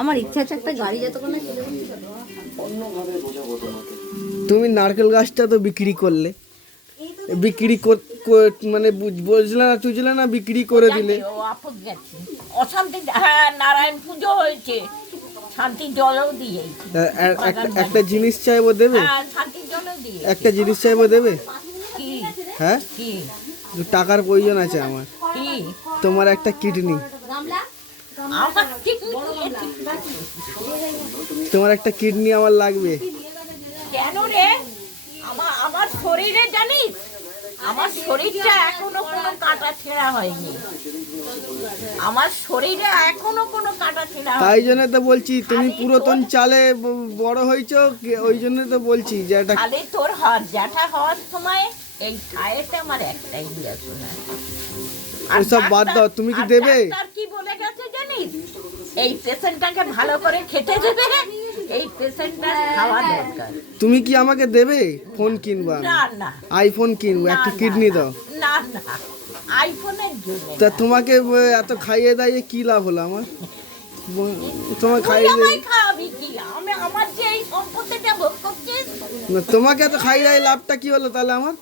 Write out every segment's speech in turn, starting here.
আমার ইচ্ছা আছে একটা গাড়ি যতক্ষণ না কিনে দিচ্ছি। তুমি নারকেল গাছটা তো বিক্রি করলে, বিক্রি মানে বুঝলে না তুঝলে না বিক্রি করে দিলে। ও আপদ গেছে অশান্তি। হ্যাঁ, নারায়ণ পুজো হয়েছে, শান্তির জলও দিয়েছি। একটা জিনিস চাইবো দেবে? হ্যাঁ, শান্তির জলও দিয়ে। একটা জিনিস চাইবো দেবে? কি? হ্যাঁ, কি? টাকার প্রয়োজন আছে আমার। কি? তোমার একটা কিডনি, আমার ঠিক তোমার একটা কিডনি আমার লাগবে। কেন রে? আমার শরীরে জানিস, আমার শরীরটা এখনো কোনো কাটা ছেঁড়া হয়নি। আমার শরীরে এখনো কোনো কাটা ছেঁড়া তাই হয়নি। জন্য তো বলছি তুমি পুরাতন চালে বড় হয়েছো, ওই জন্য তো বলছি যে এটা। খালি তোর হাত জ্যাঠা হওয়ার সময় এই ঠায়েতে আমার একটাই বিয়াশোনা। ওসব বাদ দাও, তুমি কি দেবে? ডাক্তার কি বলে গেছে জানিস? এই পেশেন্টটাকে ভালো করে খেতে দেবে, এই পেশেন্টটা খাওয়া দরকার। তুমি কি আমাকে দেবে? ফোন কিনবা, না না আইফোন কিনবো, একটা না, কিডনি দাও। না না, আইফোনের জন্য তা না। তোমাকে এত খাইয়ে দাইয়ে কি লাভ হলো আমার? তোমার তুই খাইয়ে আমায় দাইয়ে খাওয়াবি কি? আমার যে এই সম্পত্তিটা ভোগ করছিস, না, তোমাকে এত খাইয়ে দাইয়ে লাভটা কি হলো তাহলে আমার?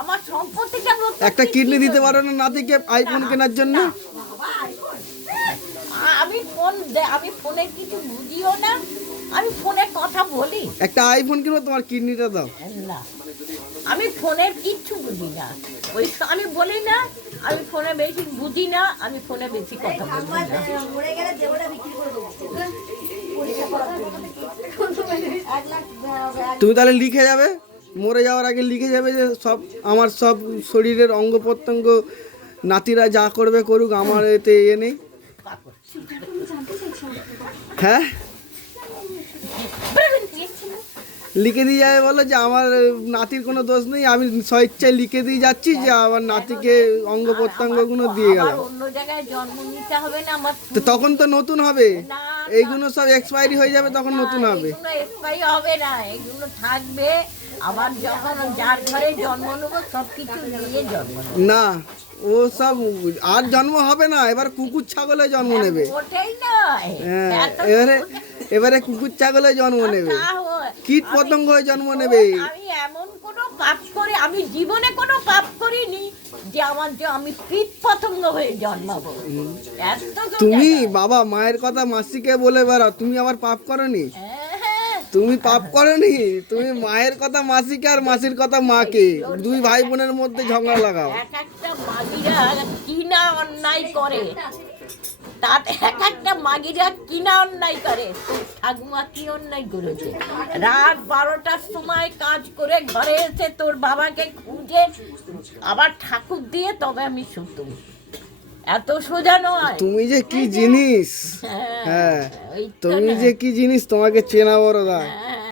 আমার সম্পত্তিটা ভোগ একটা করছিস কিডনি কি দিতে জন্য? পারো না নাতিকে আইফোন কেনার জন্য? না, বাবা, আইফোন? আমি ফোনের কিছু বুঝিও না, আমি ফোনের কথা বলি একটা আইফোন কিনবো, তোমার কিডনিটা দাও। না। আমি ফোনের কিচ্ছু বুঝি না, ওই আমি বলি না, আমি ফোনে বেশি বুঝি না, আমি ফোনে বেশি কথা বলি না। মরে গেলে দেবটা বিক্রি করে দেবো। তুমি তাহলে লিখে যাবে, মরে যাওয়ার আগে লিখে যাবে যে সব আমার সব শরীরের অঙ্গ প্রত্যঙ্গ নাতিরা যা করবে করুক, আমার এতে নেই। হ্যাঁ, লিখে দিয়ে যাবে, বলো যে আমার নাতির কোনো দোষ নেই, আমি স্বেচ্ছায় লিখে দিয়ে যাচ্ছি যে আমার নাতিকে অঙ্গ প্রত্যঙ্গগুলো দিয়ে আমার গেলাম। অন্য জায়গায় জন্ম নিতে হবে না আমার। তো তখন তো নতুন হবে, না, এইগুলো সব এক্সপায়ারি হয়ে যাবে, তখন নতুন হবে। এগুলো এক্সপায়ারি হবে না, এগুলো থাকবে। আবার যখন যার ঘরে জন্ম নেবো সব কিছু নিয়ে জন্ম নেবো। না, ও সব আর জন্ম হবে না, এবার কুকুর ছাগলে জন্ম নেবে। ওটাই নয়, হ্যাঁ, এত এবারে কুকুর ছাগলে জন্ম নেবে, তা হয়। কীট পতঙ্গ হয়ে জন্ম নেবে। আমি এমন কোনো পাপ করি, আমি জীবনে কোনো পাপ করিনি যে আমি কীট পতঙ্গ হয়ে জন্মাবো। এত তো তুমি জানা। বাবা মায়ের কথা মাসিকে বলে বেড়াও, তুমি আবার পাপ করনি? হ্যাঁ, তুমি পাপ করনি, তুমি মায়ের কথা মাসিকে আর মাসির কথা মাকে, দুই ভাই বোনের মধ্যে ঝগড়া লাগাও। এক একটা মাগিরা কি না অন্যায় করে, তার এক একটা মাগিরা কি না অন্যায় করে। তোর ঠাকুমা কি অন্যায় করেছে? রাত 12টার সময় কাজ করে ঘরে এসে তোর বাবাকে খুঁজে আবার ঠাকুর দিয়ে তবে আমি শুতুম। এত সোজা নয়। তুমি যে কি জিনিস, হ্যাঁ, হ্যাঁ, ওই তো তুমি না। যে কি জিনিস, তোমাকে চেনা বড় দা। হ্যাঁ,